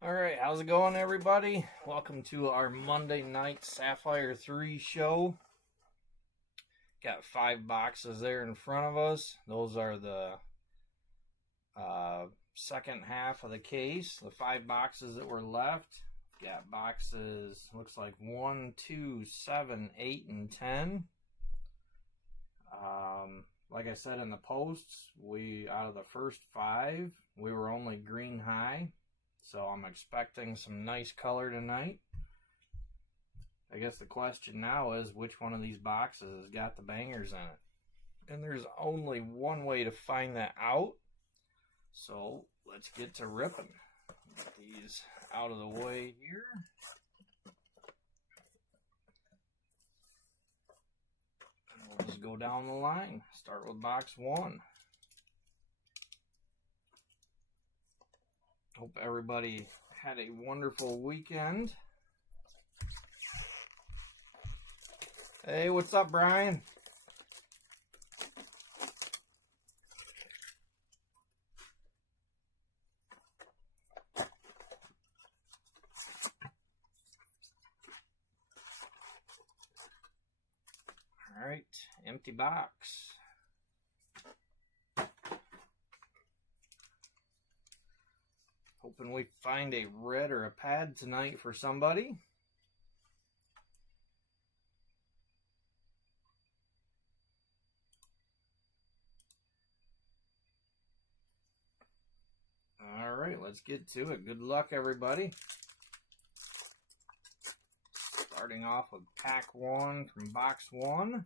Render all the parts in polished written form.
Alright, how's it going, everybody? Welcome to our Monday night Sapphire 3 show. Got 5 boxes there in front of us. Those are the second half of the case. The 5 boxes that were left. Got boxes, looks like 1, 2, 7, 8, and 10. Like I said in the posts, out of the first 5, we were only green high. So I'm expecting some nice color tonight. I guess the question now is which one of these boxes has got the bangers in it. And there's only one way to find that out. So let's get to ripping. Get these out of the way here. And we'll just go down the line. Start with box 1. Hope everybody had a wonderful weekend. Hey, what's up, Brian? All right, empty box. Hoping we find a red or a pad tonight for somebody. All right, let's get to it. Good luck, everybody. Starting off with pack 1 from box 1.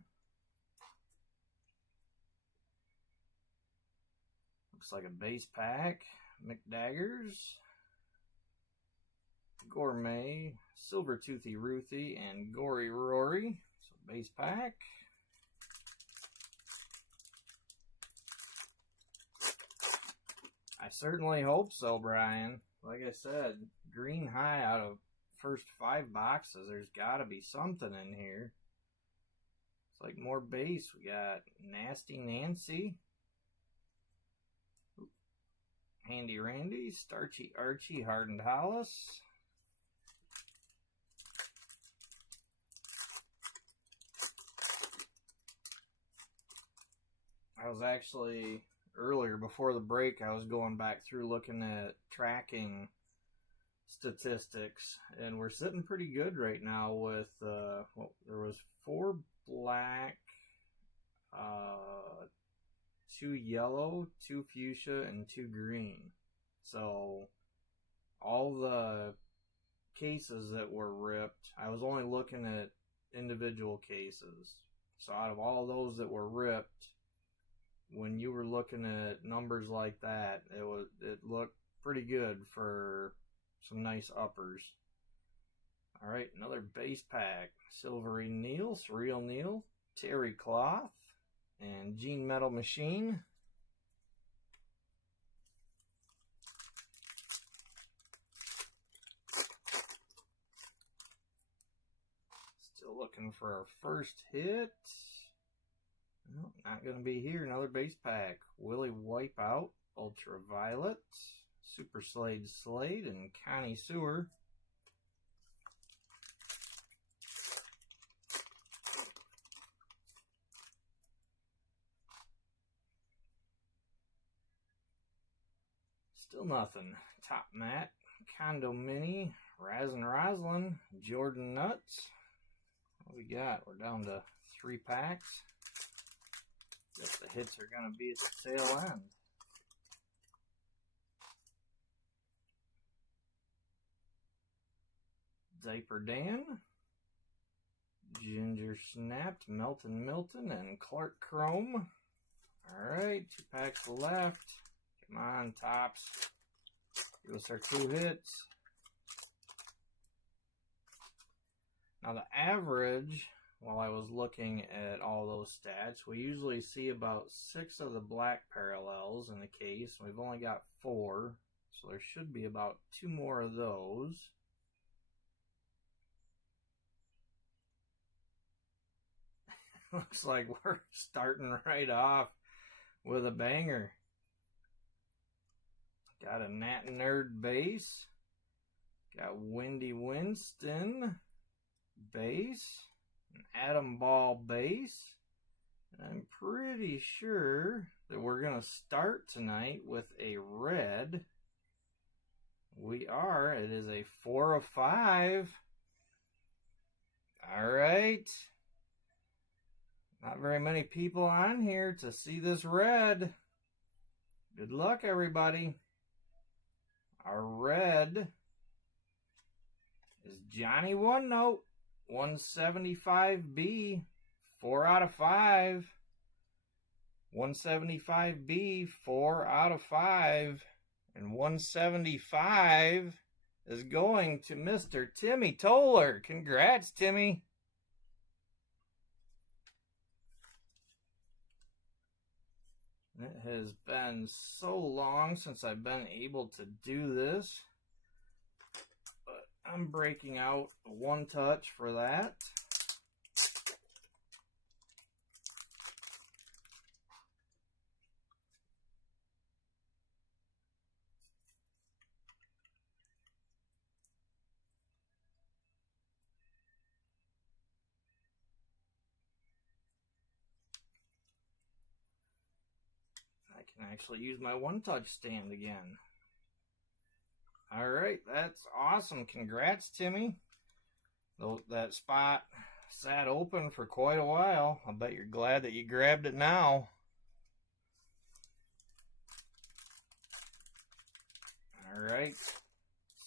Looks like a base pack. McDaggers, Gourmet, Silver Toothy Ruthie, and Gory Rory. So base pack. I certainly hope so, Brian. Like I said, green high out of first 5 boxes. There's got to be something in here. It's like more base. We got Nasty Nancy, Handy Randy, Starchy Archie, Hardened Hollis. I was actually, earlier before the break, I was going back through looking at tracking statistics, and we're sitting pretty good right now with, there was 4 black, 2 yellow, 2 fuchsia, and 2 green. So all the cases that were ripped, I was only looking at individual cases. So out of all those that were ripped, when you were looking at numbers like that, it looked pretty good for some nice uppers. All right, another base pack. Silvery Neil, Surreal Neil, Terry Cloth, and Gene Metal Machine. Still looking for our first hit. Nope, not going to be here. Another base pack. Willie Wipeout, Ultraviolet, Super Slade Slade, and Connie Sewer. Still nothing. Top Mat, Condo Mini, Razin Roslin, Jordan Nuts. What we got? We're down to 3 packs. Guess the hits are going to be at the tail end. Diaper Dan, Ginger Snapped, Melton Milton, and Clark Chrome. Alright, 2 packs left. Come on, Tops. Give us our 2 hits. Now the average, while I was looking at all those stats, we usually see about 6 of the black parallels in the case. We've only got 4, so there should be about 2 more of those. Looks like we're starting right off with a banger. Got a Nat Nerd base, Got Windy Winston base. An Atom Ball base. I'm pretty sure that we're going to start tonight with a red. We are. It is a 4 of 5. All right. Not very many people on here to see this red. Good luck, everybody. Our red is Johnny One Note, 175B, 4 out of 5. 175B, 4 out of 5. And 175 is going to Mr. Timmy Toller. Congrats, Timmy. It has been so long since I've been able to do this. But I'm breaking out a one touch for that. I can actually use my one-touch stand again. Alright, that's awesome. Congrats, Timmy. That spot sat open for quite a while. I bet you're glad that you grabbed it now. Alright,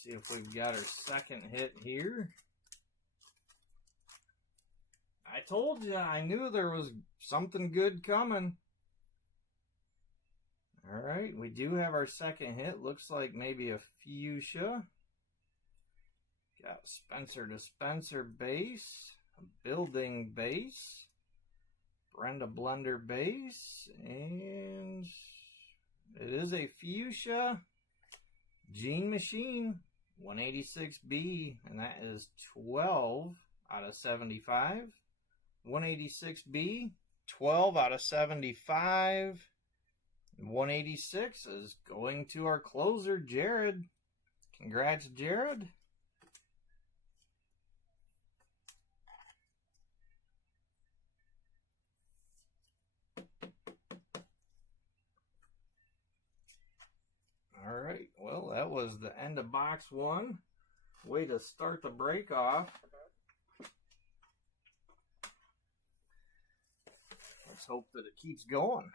see if we've got our second hit here. I told you, I knew there was something good coming. Alright, we do have our second hit. Looks like maybe a fuchsia. Got Spencer to Spencer base. A building base. Brenda Blender base. And it is a fuchsia. Gene Machine. 186B. And that is 12 out of 75. 186B. 12 out of 75. 186 is going to our closer, Jared. Congrats, Jared. All right, well, that was the end of box one. Way to start the break off. Let's hope that it keeps going.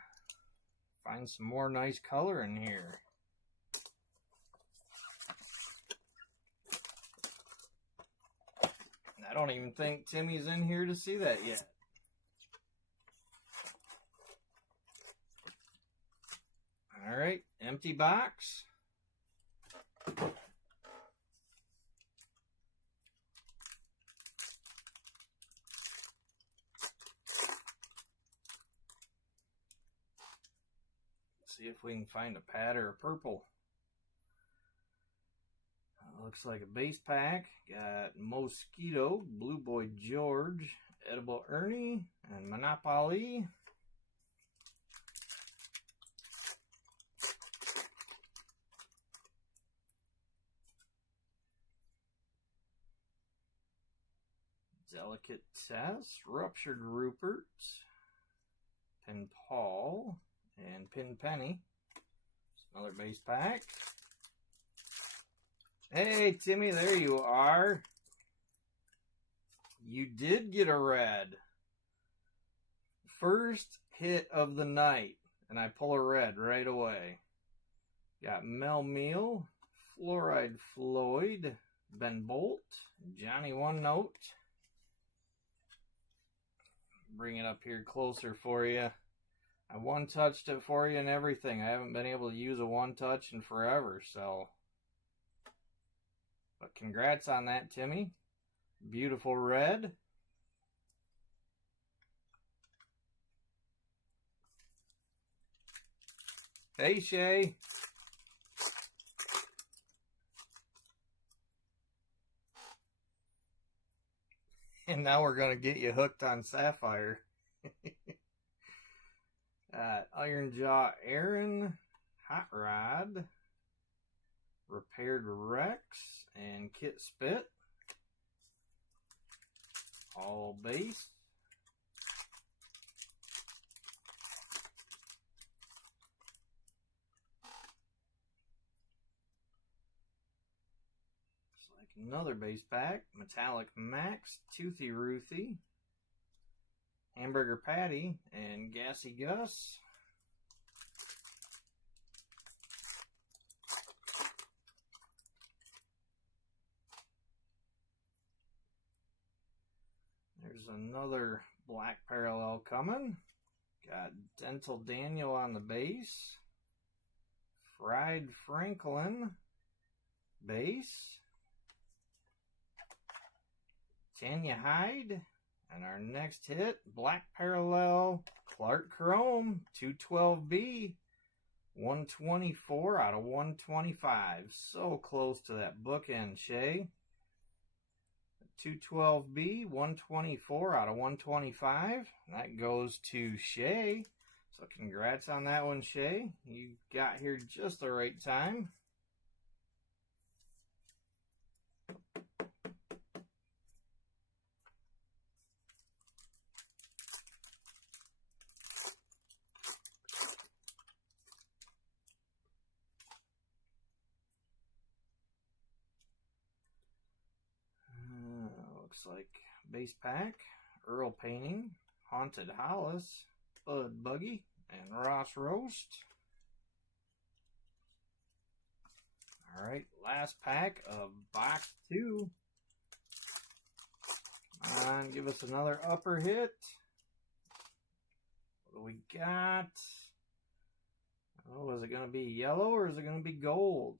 Find some more nice color in here. I don't even think Timmy's in here to see that yet. All right, empty box. See if we can find a pad or a purple. Looks like a base pack. Got Mosquito, Blue Boy George, Edible Ernie, and Monopoly. Delicate Tess, Ruptured Rupert, Pin Paul, and Pin Penny. Another base pack. Hey, Timmy, there you are. You did get a red. First hit of the night, and I pull a red right away. Got Mel Meal, Fluoride Floyd, Ben Bolt, Johnny One Note. Bring it up here closer for you. I one-touched it for you and everything. I haven't been able to use a one-touch in forever, so. But congrats on that, Timmy. Beautiful red. Hey, Shay. And now we're going to get you hooked on Sapphire. Iron Jaw Aaron, Hot Rod, Repaired Rex, and Kit Spit. All base. Looks like another base pack. Metallic Max, Toothy Ruthie, Hamburger Patty, and Gassy Gus. There's another black parallel coming. Got Dental Daniel on the base. Fried Franklin base. Tanya Hyde. And our next hit, black parallel, Clark Chrome, 212B. 124 out of 125. So close to that bookend, Shay. 212B, 124 out of 125. That goes to Shay. So congrats on that one, Shay. You got here just the right time. Looks like base pack, Earl Painting, Haunted Hollis, Bud Buggy, and Ross Roast. Alright, last pack of box 2. Come on, give us another upper hit. What do we got? Oh, is it going to be yellow or is it going to be gold?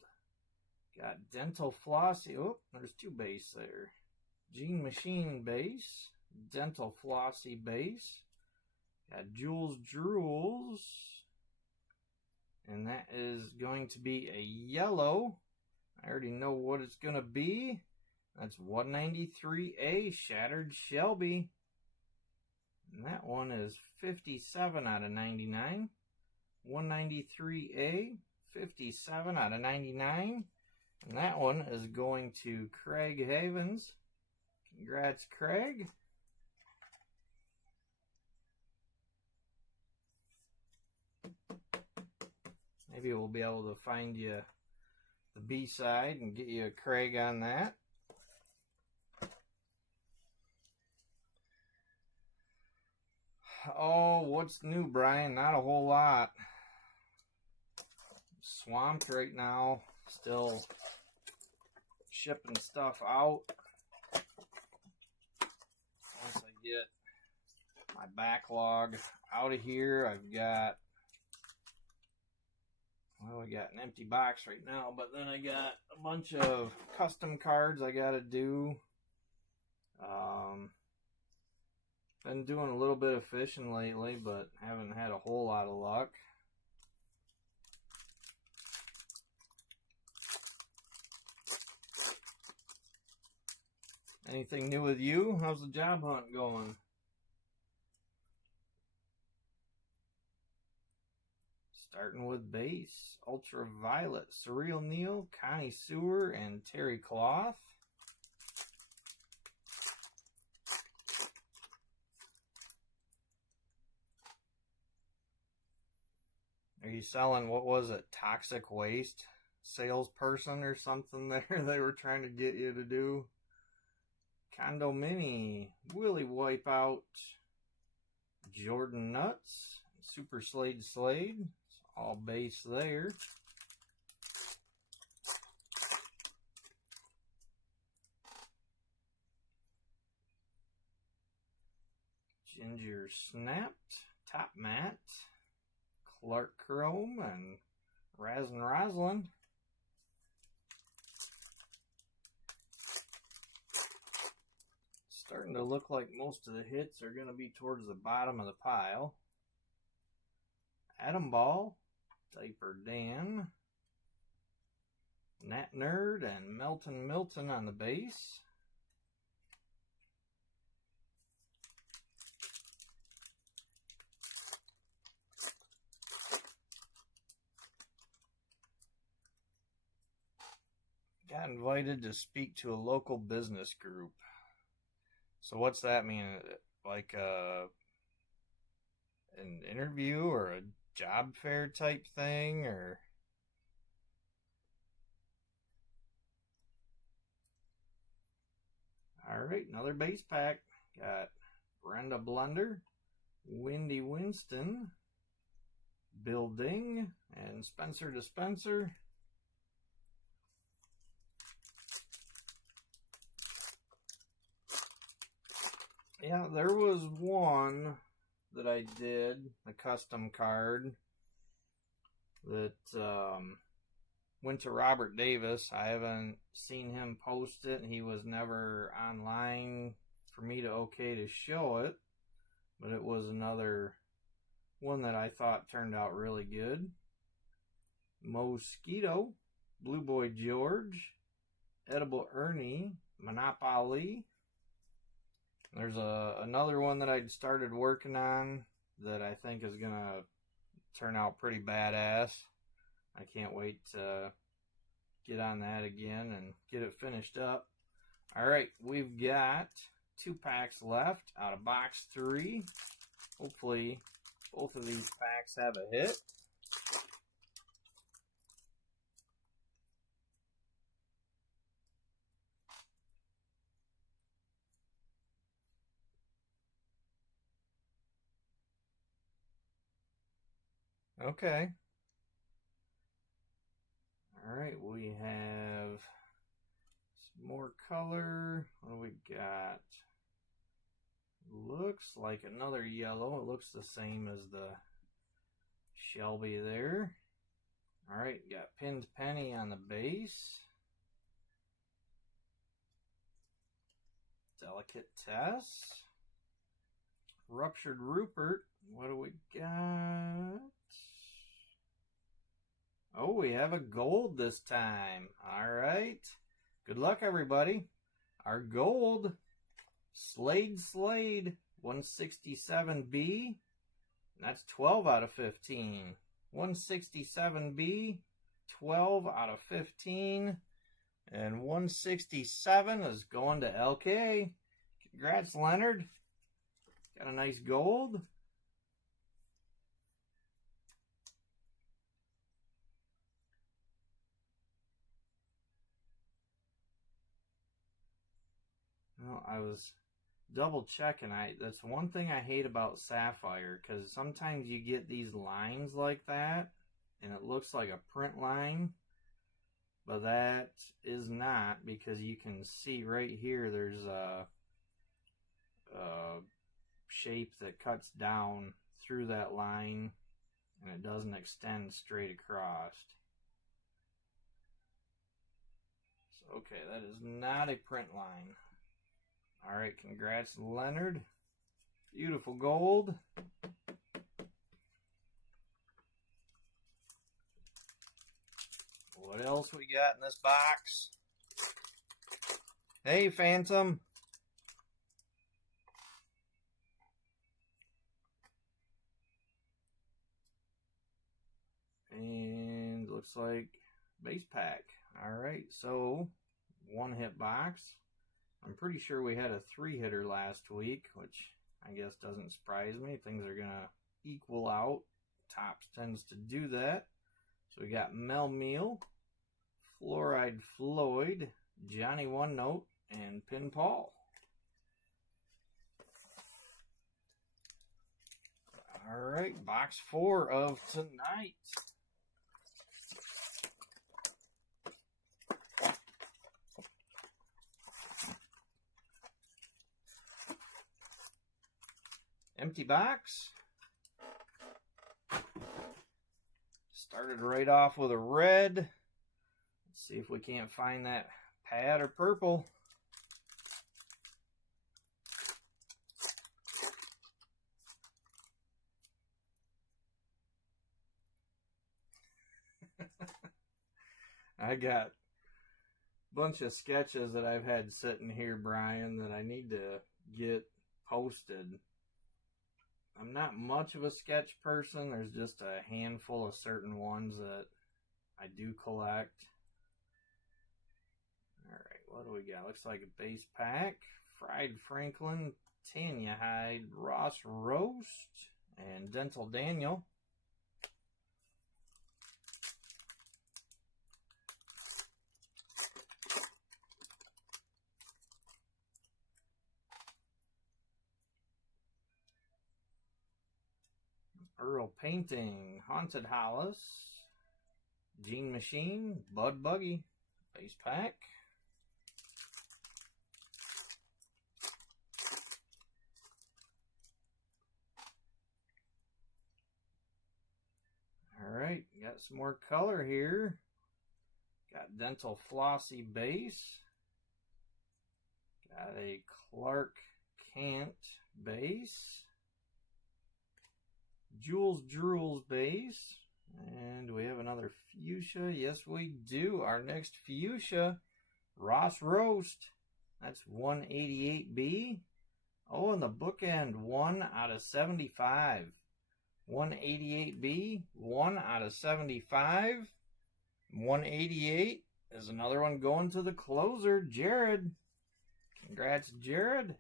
Got Dental Flossie. Oh, there's 2 base there. Gene Machine base, Dental Flossie base, got Jules Drools, and that is going to be a yellow. I already know what it's going to be. That's 193A Shattered Shelby, and that one is 57 out of 99. 193A, 57 out of 99, and that one is going to Craig Havens. Congrats, Craig. Maybe we'll be able to find you the B-side and get you a Craig on that. Oh, what's new, Brian? Not a whole lot. Swamped right now. Still shipping stuff out. Once I get my backlog out of here, I've got, well, I got an empty box right now, but then I got a bunch of custom cards I gotta do. Been doing a little bit of fishing lately, but haven't had a whole lot of luck. Anything new with you? How's the job hunt going? Starting with base, Ultraviolet, Surreal Neil, Connie Sewer, and Terry Cloth. Are you selling, what was it, toxic waste salesperson or something there they were trying to get you to do? Condo Mini, Willie Wipeout, Jordan Nuts, Super Slade Slade, it's all base there. Ginger Snapped, Top Mat, Clark Chrome, and Razzin' Roslin. Starting to look like most of the hits are going to be towards the bottom of the pile. Adam Ball, Diaper Dan, Nat Nerd, and Melton Milton on the base. Got invited to speak to a local business group. So what's that mean? Like an interview or a job fair type thing, or? All right, another base pack. Got Brenda Blunder, Windy Winston, Bill Ding, and Spencer Dispenser. Yeah, there was one that I did, a custom card, that went to Robert Davis. I haven't seen him post it, and he was never online for me to okay to show it, but it was another one that I thought turned out really good. Mosquito, Blue Boy George, Edible Ernie, Monopoly. There's another one that I'd started working on that I think is going to turn out pretty badass. I can't wait to get on that again and get it finished up. All right, we've got 2 packs left out of box 3. Hopefully, both of these packs have a hit. Okay. All right, we have some more color. What do we got? Looks like another yellow. It looks the same as the Shelby there. All right, got Pinned Penny on the base. Delicatesse. Ruptured Rupert. What do we got? Oh, we have a gold this time. All right. Good luck, everybody. Our gold, Slade 167B. That's 12 out of 15. 167B, 12 out of 15. And 167 is going to LK. Congrats, Leonard. Got a nice gold. Well, I was double checking. That's one thing I hate about Sapphire, because sometimes you get these lines like that and it looks like a print line, but that is not, because you can see right here there's a shape that cuts down through that line and it doesn't extend straight across. So, okay, that is not a print line. All right, congrats, Leonard. Beautiful gold. What else we got in this box? Hey, Phantom. And looks like base pack. All right, so 1 hit box. I'm pretty sure we had a 3-hitter last week, which I guess doesn't surprise me. Things are going to equal out. Topps tends to do that. So we got Mel Meal, Fluoride Floyd, Johnny One Note, and Pin Paul. All right, box 4 of tonight. Empty box. Started right off with a red. Let's see if we can't find that pad or purple. I got a bunch of sketches that I've had sitting here, Brian, that I need to get posted. I'm not much of a sketch person. There's just a handful of certain ones that I do collect. what do we got? Looks like a base pack. Fried Franklin, Tanya Hyde, Ross Roast, and Dental Daniel. Earl Painting, Haunted Hollis, Gene Machine, Bud Buggy, base pack. Alright, got some more color here. Got Dental Flossy base. Got a Clark Kent base. Jules Drools base. And we have another fuchsia. Yes, we do. Our next fuchsia, Ross Roast. That's 188B. Oh, and the bookend, 1 out of 75. 188B, 1 out of 75. 188 is another one going to the closer, Jared. Congrats, Jared.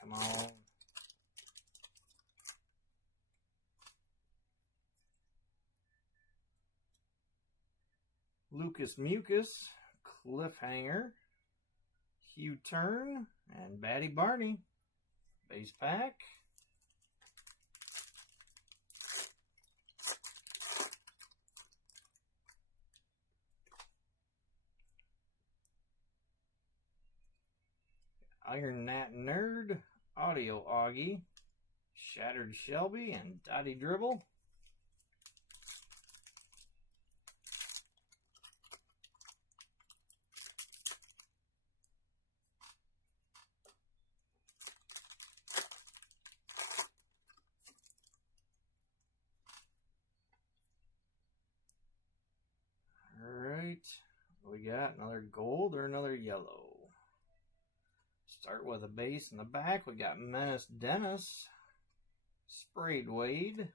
Come on. Lucas Mucus, Cliffhanger, Hugh Turn, and Batty Barney. Base pack. Iron Nat Nerd, Audio Augie, Shattered Shelby, and Dottie Dribble. Alright, we got another gold or another yellow. Start with a base in the back. We got Menace Dennis, Sprayed Wade,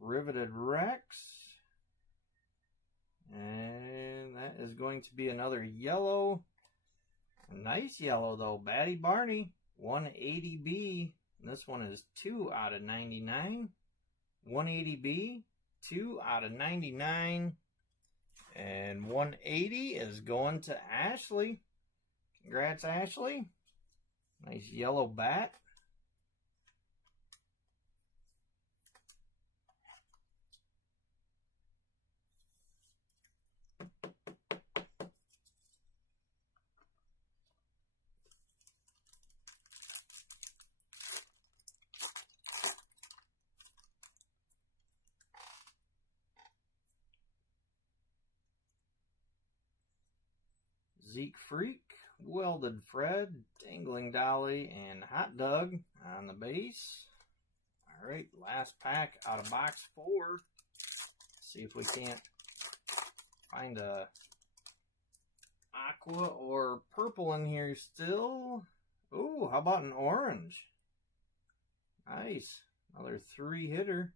Riveted Rex, and that is going to be another yellow. A nice yellow though, Batty Barney, 180B. And this one is 2 out of 99. 180B, 2 out of 99. And 180 is going to Ashley. Congrats, Ashley. Nice yellow bat. Zeke Freak, Welded Fred, Dangling Dolly, and Hot Dog on the base. Alright, last pack out of box 4. See if we can't find a aqua or purple in here still. Ooh, how about an orange? Nice. Another 3-hitter.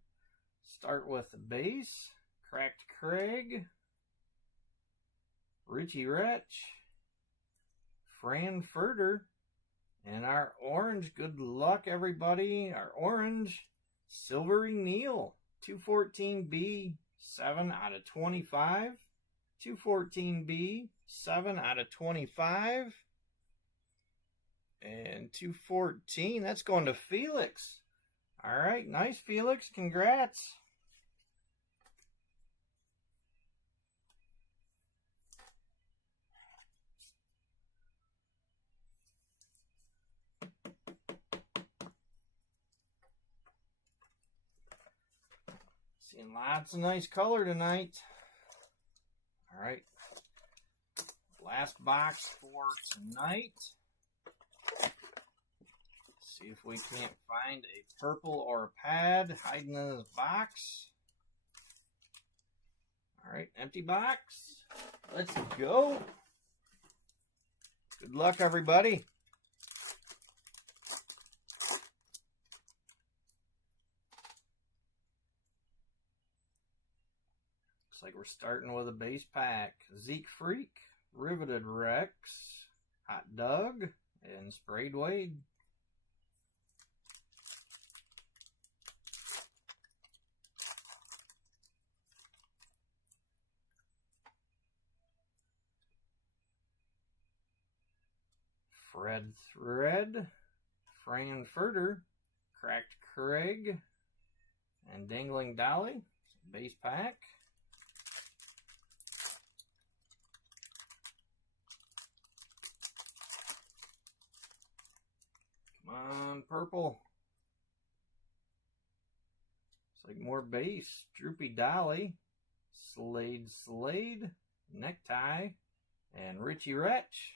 Start with the base. Cracked Craig. Richie Retch. Fran Furter, and our orange, good luck everybody, our orange, Silvery Neil, 214B, 7 out of 25, 214B, 7 out of 25, and 214, that's going to Felix. Alright, nice Felix, congrats. Seeing lots of nice color tonight. Alright. Last box for tonight. Let's See if we can't find a purple or a pad hiding in this box. Alright, empty box. Let's go. Good luck, everybody. Looks like we're starting with a base pack. Zeke Freak, Riveted Rex, Hot Doug, and Sprayed Wade. Fred Thread, Frankfurter, Cracked Craig, and Dangling Dolly. Base pack. Come on, purple. It's like more base. Droopy Dolly, Slade, Necktie, and Richie Retch.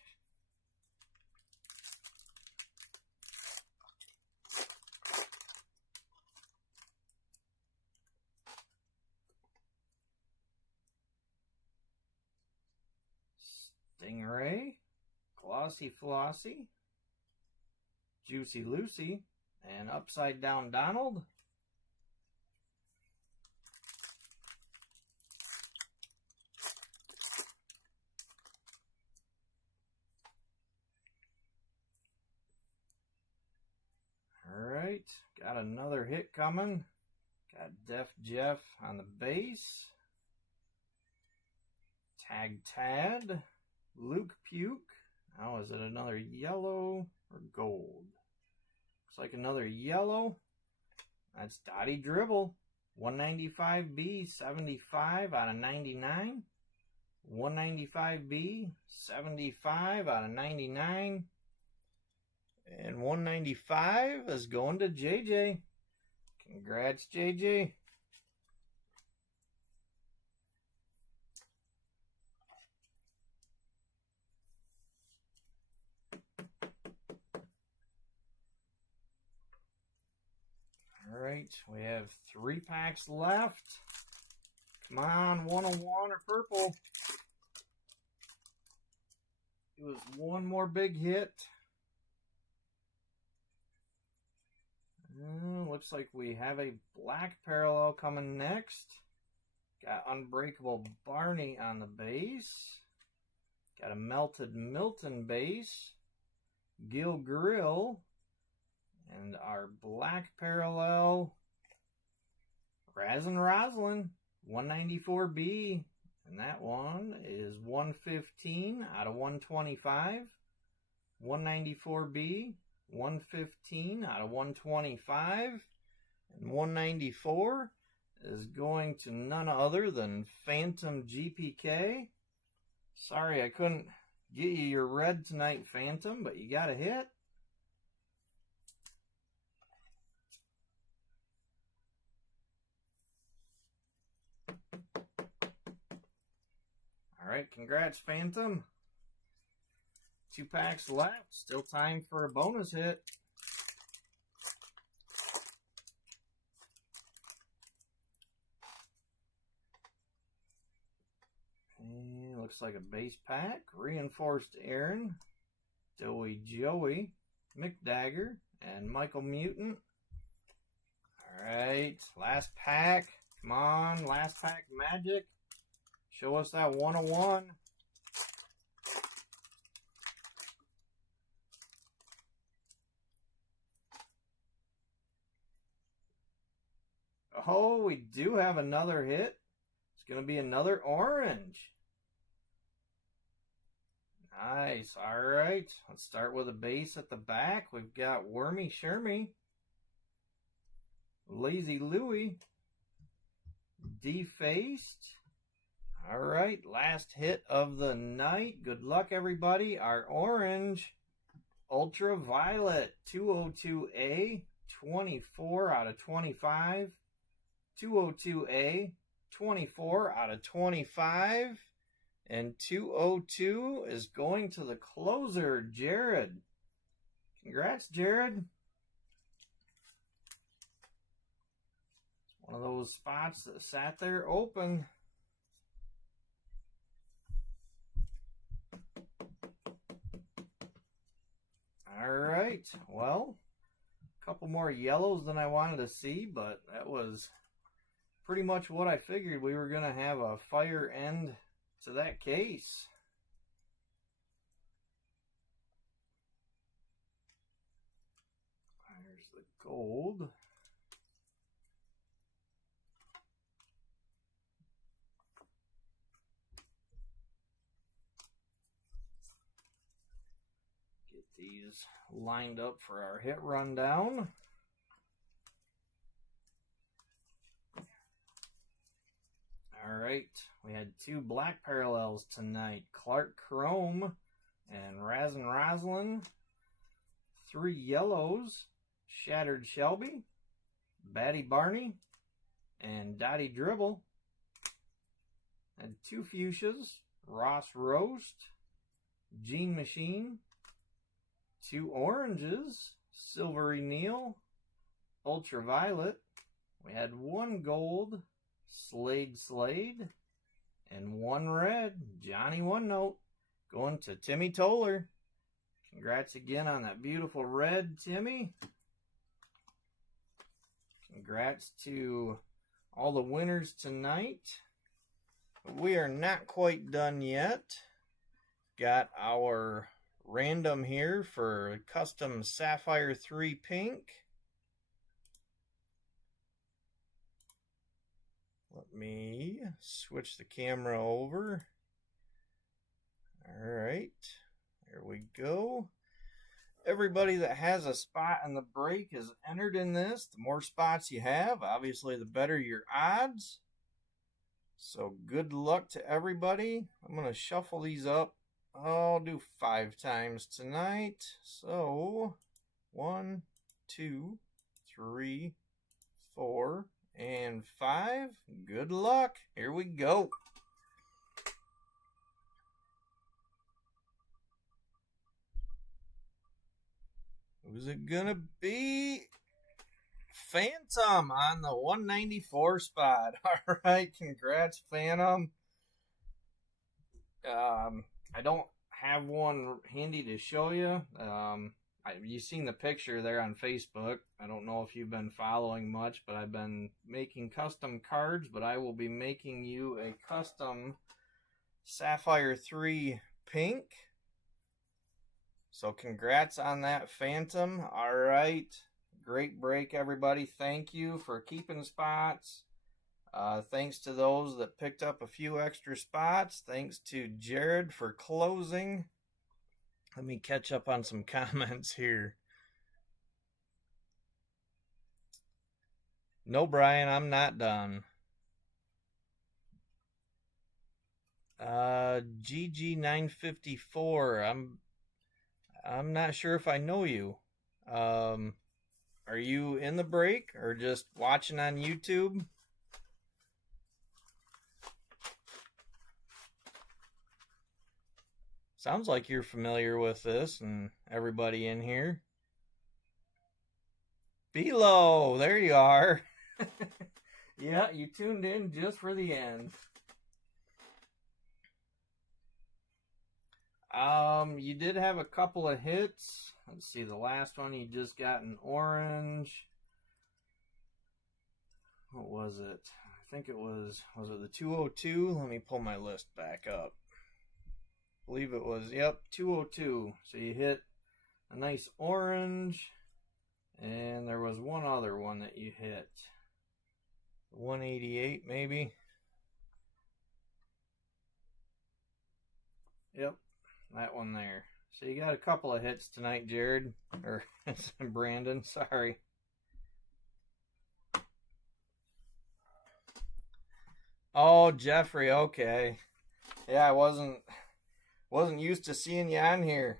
Stingray, Glossy Flossy, Juicy Lucy, and Upside Down Donald. Alright, got another hit coming. Got Def Jeff on the base. Tag Tad. Luke Puke. Now, is it another yellow or gold? Looks like another yellow. That's Dottie Dribble. 195B, 75 out of 99. 195B, 75 out of 99. And 195 is going to JJ. Congrats, JJ. Alright, we have 3 packs left. Come on, 101 or purple. It was one more big hit. Looks like we have a black parallel coming next. Got Unbreakable Barney on the base. Got a Melted Milton base. Gil Grill. And our black parallel, Razin Roslin, 194B. And that one is 115 out of 125. 194B, 115 out of 125. And 194 is going to none other than Phantom GPK. Sorry I couldn't get you your red tonight, Phantom, but you got a hit. Alright, congrats, Phantom. 2 packs left. Still time for a bonus hit. And looks like a base pack. Reinforced Aaron, Joey Joey, McDagger, and Michael Mutant. Alright, last pack. Come on, last pack magic. Show us that 101. Oh, we do have another hit. It's going to be another orange. Nice. All right. Let's start with a base at the back. We've got Wormy Shermy, Lazy Louie, Defaced. All right. Last hit of the night. Good luck, everybody. Our orange, Ultraviolet, 202A, 24 out of 25. 202A, 24 out of 25. And 202 is going to the closer, Jared. Congrats, Jared. One of those spots that sat there open. Alright, well, a couple more yellows than I wanted to see, but that was pretty much what I figured. We were going to have a fire end to that case. There's the gold. Get these lined up for our hit rundown. Alright, we had two black parallels tonight. Clark Chrome and Razin Roslin. Three yellows. Shattered Shelby, Batty Barney, and Dottie Dribble. And two fuchsias. Ross Roast, Gene Machine. Two oranges. Silvery Neil, Ultraviolet. We had one gold. Slade, and one red, Johnny One Note, going to Timmy Toller. Congrats again on that beautiful red, Timmy. Congrats to all the winners tonight. We are not quite done yet. Got our random here for custom Sapphire 3 pink. Let me switch the camera over. All right, there we go. Everybody that has a spot in the break is entered in this. The more spots you have, obviously, the better your odds. So good luck to everybody. I'm going to shuffle these up. I'll do 5 times tonight. So 1, 2, 3, 4, and 5. Good luck. Here we go. Who's it gonna be? Phantom on the 194 spot. All right, congrats, Phantom. I don't have one handy to show you. You've seen the picture there on Facebook. I don't know if you've been following much, but I've been making custom cards, but I will be making you a custom Sapphire 3 pink. So congrats on that, Phantom. All right. Great break, everybody. Thank you for keeping spots. Thanks to those that picked up a few extra spots. Thanks to Jared for closing. Let me catch up on some comments here. No, Brian, I'm not done. GG954. I'm not sure if I know you. Are you in the break or just watching on YouTube? Sounds like you're familiar with this and everybody in here. Below, there you are. Yeah, you tuned in just for the end. You did have a couple of hits. Let's see, the last one you just got an orange. What was it? I think it was it the 202? Let me pull my list back up. I believe it was, yep, 202. So you hit a nice orange, and there was one other one that you hit. 188 maybe. Yep, that one there. So you got a couple of hits tonight, Jared, or Brandon, sorry. Oh, Jeffrey, okay. Yeah, I wasn't used to seeing you on here.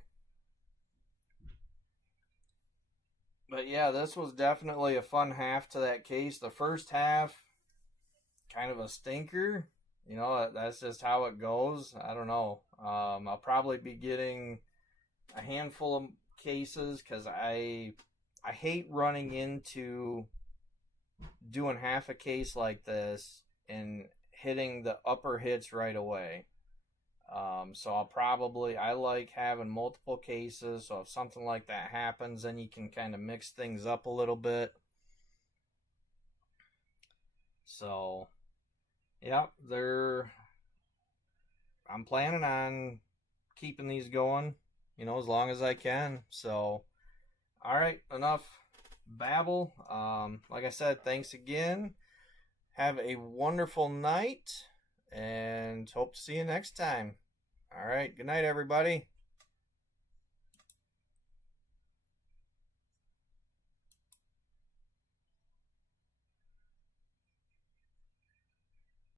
But yeah, this was definitely a fun half to that case. The first half, kind of a stinker. You know, that's just how it goes. I don't know. I'll probably be getting a handful of cases because I hate running into doing half a case like this and hitting the upper hits right away. So I like having multiple cases. So if something like that happens, then you can kind of mix things up a little bit. So, yeah, I'm planning on keeping these going, as long as I can. So, all right, enough babble. Like I said, thanks again. Have a wonderful night and hope to see you next time. All right, good night, everybody.